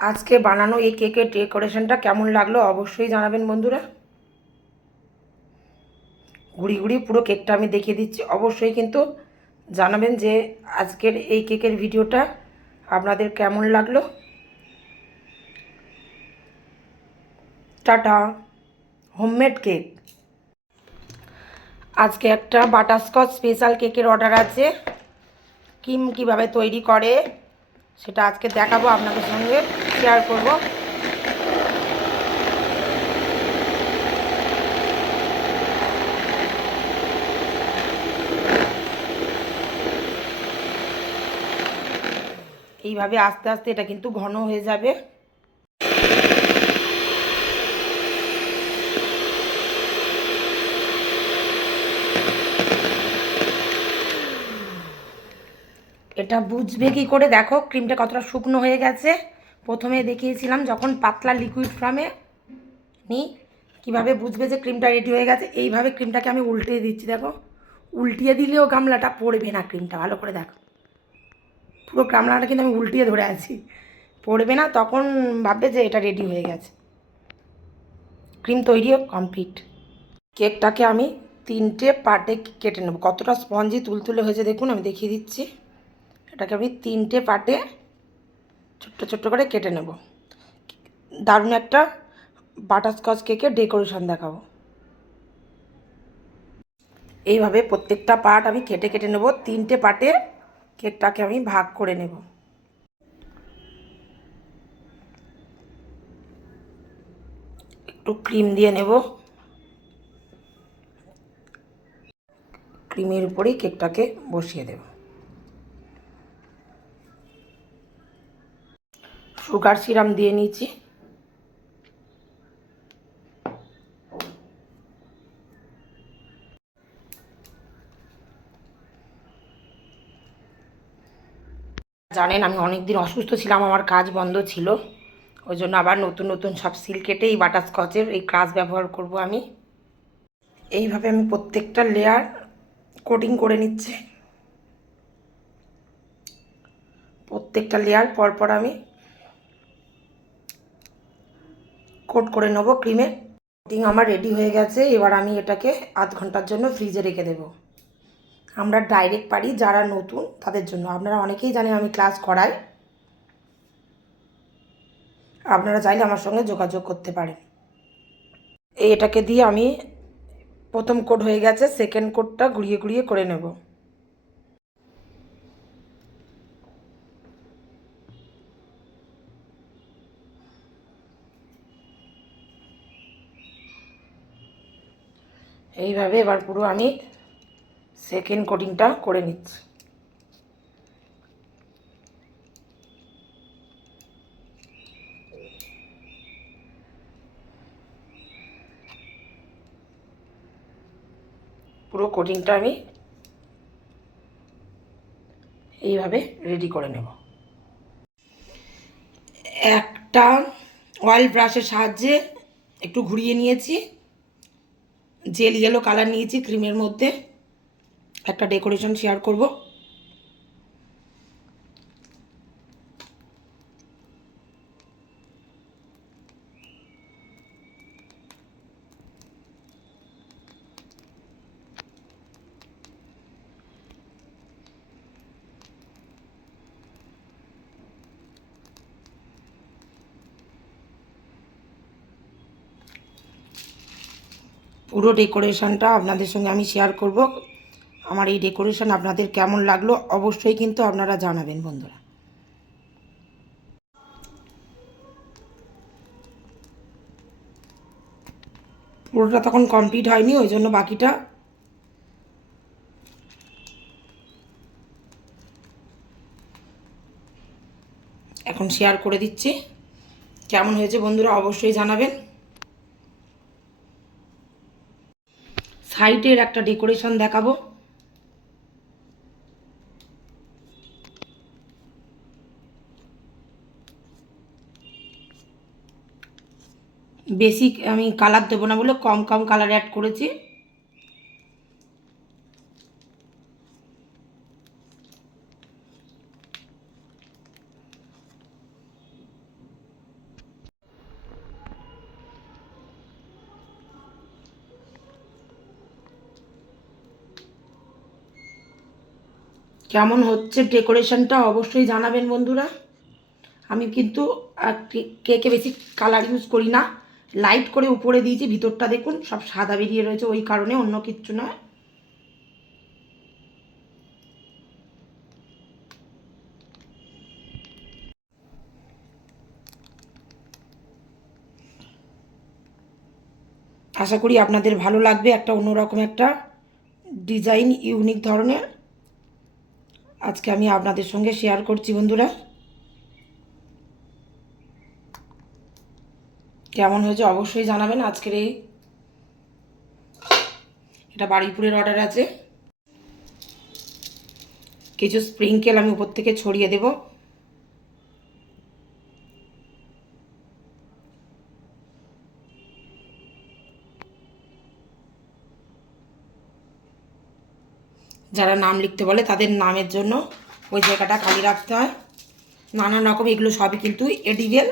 আজকে বানানো এই কেকের ডেকোরেশনটা কেমন লাগলো অবশ্যই জানাবেন বন্ধুরা। ঘুরি ঘুরি পুরো কেকটা আমি দেখিয়ে দিচ্ছি, অবশ্যই কিন্তু জানাবেন যে আজকের এই কেকের ভিডিওটা আপনাদের কেমন লাগলো। টাটা। Homemade cake. আজকে একটা বাটারস্কচ স্পেশাল কেকের অর্ডার আছে। ক্রিম কীভাবে তৈরি করে সেটা আজকে দেখাবো, আপনাদের সঙ্গে শেয়ার করব। এইভাবে আস্তে আস্তে এটা কিন্তু ঘন হয়ে যাবে। এটা বুঝবে কি করে, দেখো ক্রিমটা কতটা শুকনো হয়ে গেছে। প্রথমে দেখিয়েছিলাম যখন পাতলা লিকুইড ফর্মে নিই কীভাবে বুঝবে যে ক্রিমটা রেডি হয়ে গেছে। এইভাবে ক্রিমটাকে আমি উল্টিয়ে দিচ্ছি, দেখো উল্টিয়ে দিলেও গামলাটা পড়বে না। ক্রিমটা ভালো করে দেখো, পুরো গামলাটা কিন্তু আমি উল্টিয়ে ধরে আছি, পড়বে না। তখন ভাববে যে এটা রেডি হয়ে গেছে। ক্রিম তৈরিও কমপ্লিট। কেকটাকে আমি 3টে পার্টে কেটে নেব। কতটা স্পঞ্জি তুলতুলে হয়েছে দেখুন, আমি দেখিয়ে দিচ্ছি। এটাকে আমি 3টে পার্টে ছোট্ট ছোট্ট করে কেটে নেব। দারুণ একটা বাটারস্কচ কেকের ডেকোরেশন দেখাবো। এইভাবে প্রত্যেকটা পার্ট আমি কেটে কেটে নেব। 3টে পার্টে কেকটাকে আমি ভাগ করে নেব। একটু ক্রিম দিয়ে নেব। ক্রিমের উপরেই কেকটাকে বসিয়ে দেব। সুগার সিরাপ দিয়ে নিয়েছি। জানেন আমি অনেক দিন অসুস্থ ছিলাম, আমার কাজ বন্ধ ছিল, ওই জন্য আবার নতুন নতুন সব সিল কেটে এই বাটারস্কচের এই ক্রাশ ব্যবহার করব আমি। এইভাবে আমি প্রত্যেকটা লেয়ার কোটিং করে নিচ্ছি। প্রত্যেকটা লেয়ার পরপর আমি কোট করে নেব ক্রিমে। কোটিং আমার রেডি হয়ে গেছে। এবার আমি এটাকে আধ ঘন্টার জন্য ফ্রিজে রেখে দেব। আমরা ডাইরেক্ট পারি, যারা নতুন তাদের জন্য। আপনারা অনেকেই জানেন আমি ক্লাস করাই, আপনারা চাইলে আমার সঙ্গে যোগাযোগ করতে পারেন। এটাকে দিয়ে আমি প্রথম কোট হয়ে গেছে, সেকেন্ড কোটটা ঘুরিয়ে ঘুরিয়ে করে নেব। এইভাবে এবার পুরো আমি সেকেন্ড কোটিংটা করে নিচ্ছি। পুরো কোটিংটা আমি এইভাবে রেডি করে নেব। একটা অয়েল ব্রাশের সাহায্যে একটু ঘুরিয়ে নিয়েছি, জেল ইয়েলো কালার নিয়েছি ক্রিমের মধ্যে। একটা ডেকোরেশন শেয়ার করব। পুরো ডেকোরেশনটা আপনাদের সঙ্গে আমি শেয়ার করব। আমার এই ডেকোরেশন আপনাদের কেমন লাগলো অবশ্যই কিন্তু আপনারা জানাবেন বন্ধুরা। পুরোটা তখন কমপ্লিট হয়নি, ওই জন্য বাকিটা এখন শেয়ার করে দিচ্ছি। কেমন হয়েছে বন্ধুরা অবশ্যই জানাবেন। সাইডের একটা ডেকোরেশন দেখাবো। বেশি আমি কালার দেবো না বলে কম কম কালার অ্যাড করেছি। কেমন হচ্ছে ডেকোরেশনটা অবশ্যই জানাবেন বন্ধুরা। আমি কিন্তু কেকে বেশি কালার ইউজ করি না, লাইট করে উপরে দিয়েছি, ভিতরটা দেখুন সব সাদা বেরিয়ে রয়েছে, ওই কারণে, অন্য কিচ্ছু নয়। আশা করি আপনাদের ভালো লাগবে, একটা অন্যরকম একটা ডিজাইন, ইউনিক ধরনের আজকে আমি আপনাদের সঙ্গে শেয়ার করছি বন্ধুরা। কেমন হয়েছে অবশ্যই জানাবেন। আজকের এটা বারুইপুরের অর্ডার আছে। কিছু স্প্রিংকেল আমি উপর থেকে ছড়িয়ে দেব। যারা নাম লিখতে বলে তাদের নামের জন্য ওই জায়গাটা খালি রাখতে হয়। নানান রকম এগুলো সবই কিন্তু এডিবেল।